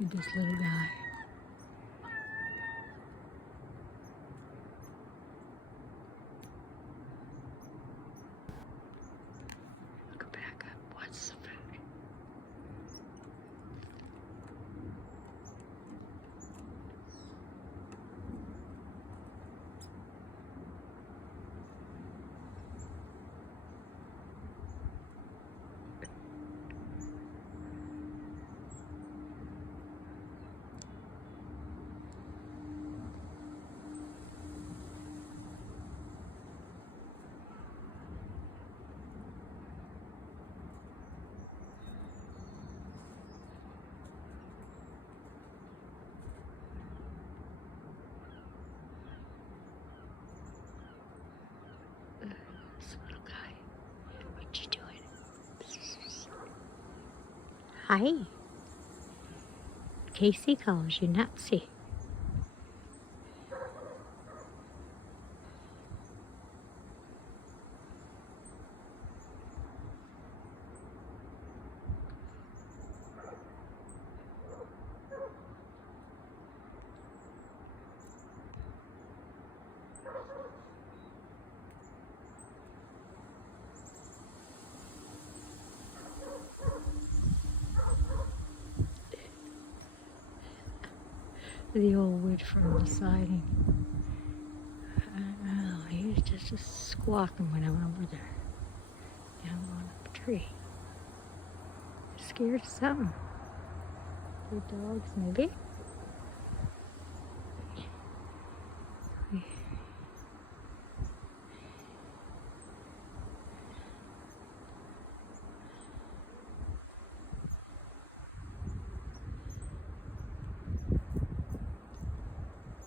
This little guy. Go back up. What's the food? This little guy. What you doing? Hi. Casey calls you Nutsy. The old wood from the siding. Oh, he was just squawking when I went over there. Down on a tree. Scared of something. Your dogs, maybe?